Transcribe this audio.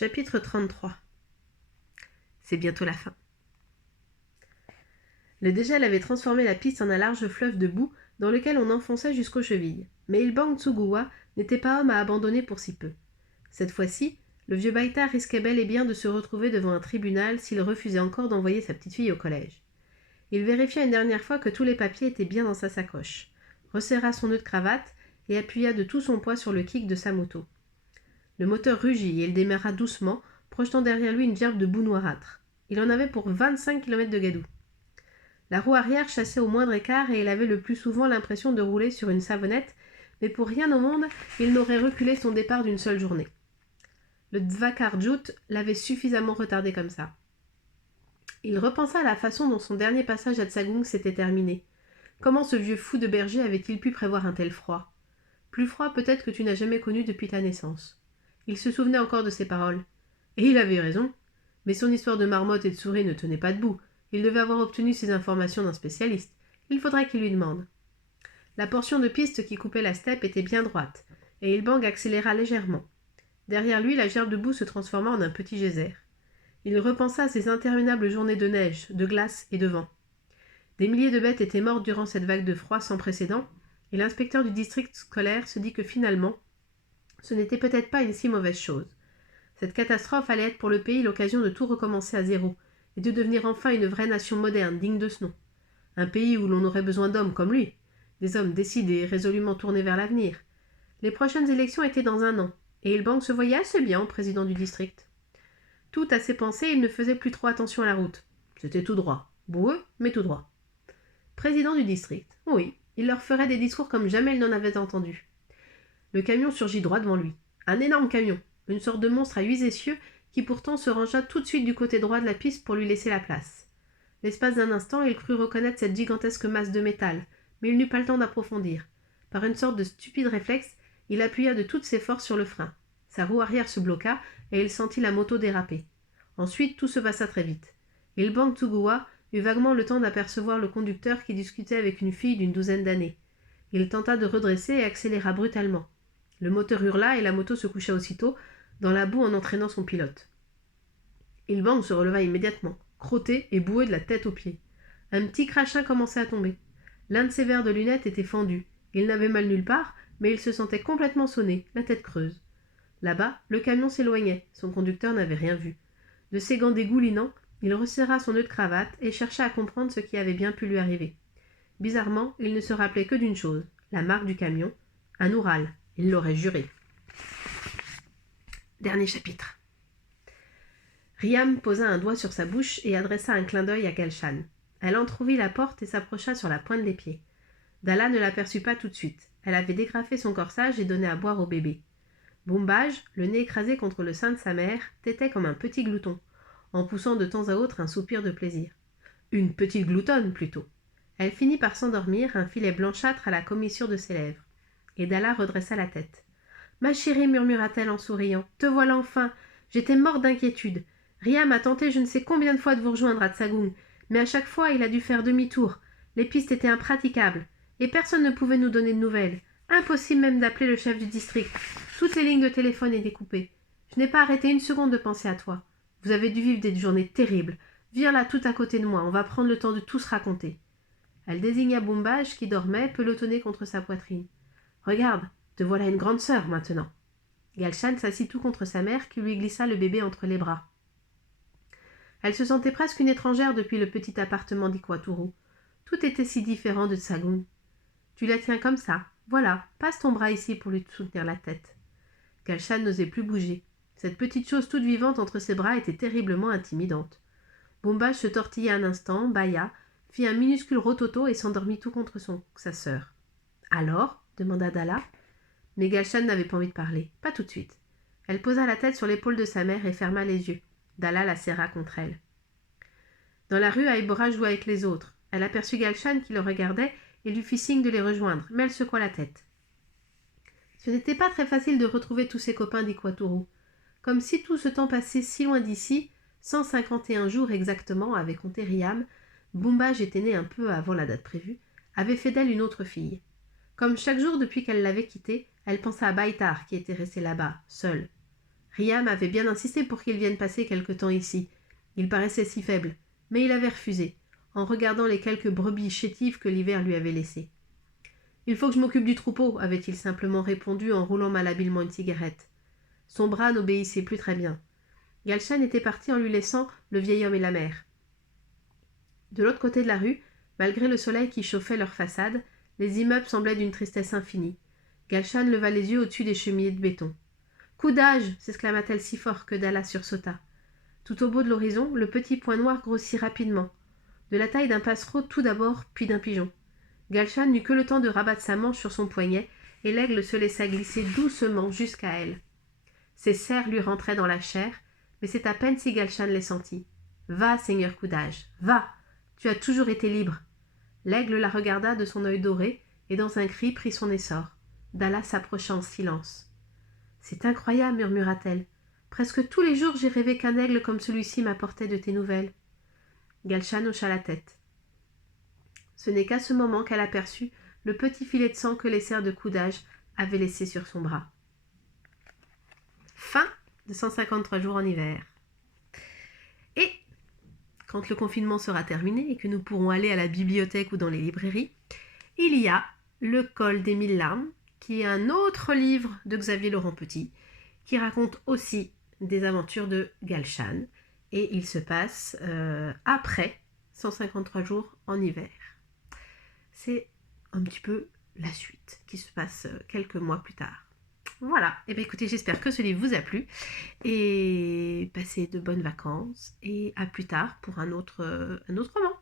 Chapitre 33. C'est bientôt la fin. Le dégel avait transformé la piste en un large fleuve de boue dans lequel on enfonçait jusqu'aux chevilles. Mais Ilbang Tsuguwa n'était pas homme à abandonner pour si peu. Cette fois-ci, le vieux Baïta risquait bel et bien de se retrouver devant un tribunal s'il refusait encore d'envoyer sa petite fille au collège. Il vérifia une dernière fois que tous les papiers étaient bien dans sa sacoche, resserra son nœud de cravate et appuya de tout son poids sur le kick de sa moto. Le moteur rugit et il démarra doucement, projetant derrière lui une gerbe de boue noirâtre. Il en avait pour 25 km de gadou. La roue arrière chassait au moindre écart et il avait le plus souvent l'impression de rouler sur une savonnette, mais pour rien au monde, il n'aurait reculé son départ d'une seule journée. Le Dvakarjut l'avait suffisamment retardé comme ça. Il repensa à la façon dont son dernier passage à Tsagung s'était terminé. Comment ce vieux fou de berger avait-il pu prévoir un tel froid ? Plus froid peut-être que tu n'as jamais connu depuis ta naissance. Il se souvenait encore de ses paroles. Et il avait raison. Mais son histoire de marmotte et de souris ne tenait pas debout. Il devait avoir obtenu ces informations d'un spécialiste. Il faudrait qu'il lui demande. La portion de piste qui coupait la steppe était bien droite, et Ilbang accéléra légèrement. Derrière lui, la gerbe de boue se transforma en un petit geyser. Il repensa à ces interminables journées de neige, de glace et de vent. Des milliers de bêtes étaient mortes durant cette vague de froid sans précédent, et l'inspecteur du district scolaire se dit que finalement, ce n'était peut-être pas une si mauvaise chose. Cette catastrophe allait être pour le pays l'occasion de tout recommencer à zéro, et de devenir enfin une vraie nation moderne, digne de ce nom. Un pays où l'on aurait besoin d'hommes comme lui, des hommes décidés, résolument tournés vers l'avenir. Les prochaines élections étaient dans 1 an, et Ilbang se voyait assez bien en président du district. Tout à ses pensées, il ne faisait plus trop attention à la route. C'était tout droit, boueux, mais tout droit. Président du district, oui, il leur ferait des discours comme jamais il n'en avait entendu. Le camion surgit droit devant lui. Un énorme camion, une sorte de monstre à 8 essieux qui pourtant se rangea tout de suite du côté droit de la piste pour lui laisser la place. L'espace d'un instant, il crut reconnaître cette gigantesque masse de métal, mais il n'eut pas le temps d'approfondir. Par une sorte de stupide réflexe, il appuya de toutes ses forces sur le frein. Sa roue arrière se bloqua et il sentit la moto déraper. Ensuite, tout se passa très vite. Ilbang Tsuguwa eut vaguement le temps d'apercevoir le conducteur qui discutait avec une fille d'une 12aine d'années. Il tenta de redresser et accéléra brutalement. Le moteur hurla et la moto se coucha aussitôt, dans la boue en entraînant son pilote. Ilbang se releva immédiatement, crotté et boueux de la tête aux pieds. Un petit crachin commençait à tomber. L'un de ses verres de lunettes était fendu. Il n'avait mal nulle part, mais il se sentait complètement sonné, la tête creuse. Là-bas, le camion s'éloignait. Son conducteur n'avait rien vu. De ses gants dégoulinants, il resserra son nœud de cravate et chercha à comprendre ce qui avait bien pu lui arriver. Bizarrement, il ne se rappelait que d'une chose, la marque du camion, un Oural. Il l'aurait juré. Dernier chapitre. Riam posa un doigt sur sa bouche et adressa un clin d'œil à Galshan. Elle entr'ouvrit la porte et s'approcha sur la pointe des pieds. Dalla ne l'aperçut pas tout de suite. Elle avait dégrafé son corsage et donné à boire au bébé. Boumbage, le nez écrasé contre le sein de sa mère, tétait comme un petit glouton, en poussant de temps à autre un soupir de plaisir. Une petite gloutonne, plutôt. Elle finit par s'endormir, un filet blanchâtre à la commissure de ses lèvres. Et Dalla redressa la tête. « Ma chérie, murmura-t-elle en souriant, te voilà enfin. J'étais morte d'inquiétude. Riam a tenté je ne sais combien de fois de vous rejoindre à Tsagung, mais à chaque fois il a dû faire demi-tour. Les pistes étaient impraticables, et personne ne pouvait nous donner de nouvelles. Impossible même d'appeler le chef du district. Toutes les lignes de téléphone étaient coupées. Je n'ai pas arrêté une seconde de penser à toi. Vous avez dû vivre des journées terribles. Viens là tout à côté de moi, on va prendre le temps de tout se raconter. » Elle désigna Boumbage qui dormait, pelotonné contre sa poitrine. « Regarde, te voilà une grande sœur maintenant. » Galshan s'assit tout contre sa mère qui lui glissa le bébé entre les bras. Elle se sentait presque une étrangère depuis le petit appartement d'Ikwaturu. Tout était si différent de Tsagung. « Tu la tiens comme ça. Voilà, passe ton bras ici pour lui soutenir la tête. » Galshan n'osait plus bouger. Cette petite chose toute vivante entre ses bras était terriblement intimidante. Boumbage se tortilla un instant, bâilla, fit un minuscule rototo et s'endormit tout contre sa sœur. « Alors ?» demanda Dalla. Mais Galshan n'avait pas envie de parler, pas tout de suite. Elle posa la tête sur l'épaule de sa mère et ferma les yeux. Dalla la serra contre elle. Dans la rue, Aibora jouait avec les autres. Elle aperçut Galshan qui le regardait et lui fit signe de les rejoindre, mais elle secoua la tête. Ce n'était pas très facile de retrouver tous ses copains d'Ikwaturu. Comme si tout ce temps passé si loin d'ici, 151 jours exactement, avait compté Riam, Boumbage était né un peu avant la date prévue, avait fait d'elle une autre fille. Comme chaque jour depuis qu'elle l'avait quitté, elle pensa à Baitar qui était resté là-bas, seul. Riam avait bien insisté pour qu'il vienne passer quelque temps ici. Il paraissait si faible, mais il avait refusé, en regardant les quelques brebis chétives que l'hiver lui avait laissées. « Il faut que je m'occupe du troupeau, avait-il simplement répondu en roulant malhabilement une cigarette. Son bras n'obéissait plus très bien. Galshan était parti en lui laissant le vieil homme et la mère. De l'autre côté de la rue, malgré le soleil qui chauffait leurs façades, les immeubles semblaient d'une tristesse infinie. Galshan leva les yeux au-dessus des cheminées de béton. « Coup d'âge !» s'exclama-t-elle si fort que Dalla sursauta. Tout au bout de l'horizon, le petit point noir grossit rapidement, de la taille d'un passereau tout d'abord, puis d'un pigeon. Galshan n'eut que le temps de rabattre sa manche sur son poignet, et l'aigle se laissa glisser doucement jusqu'à elle. Ses serres lui rentraient dans la chair, mais c'est à peine si Galshan les sentit. « Va, seigneur Coudage, va! Tu as toujours été libre. » L'aigle la regarda de son œil doré, et dans un cri prit son essor. Dalla s'approcha en silence. « C'est incroyable, murmura-t-elle. Presque tous les jours j'ai rêvé qu'un aigle comme celui-ci m'apportait de tes nouvelles. » Galshan hocha la tête. Ce n'est qu'à ce moment qu'elle aperçut le petit filet de sang que les serres de Coudage avaient laissé sur son bras. Fin de 153 jours en hiver. Et quand le confinement sera terminé et que nous pourrons aller à la bibliothèque ou dans les librairies, il y a Le col des 1000 larmes, qui est un autre livre de Xavier Laurent Petit, qui raconte aussi des aventures de Galshan, et il se passe après 153 jours en hiver. C'est un petit peu la suite qui se passe quelques mois plus tard. Voilà, et bien écoutez, j'espère que ce livre vous a plu, et passez de bonnes vacances, et à plus tard pour un autre roman.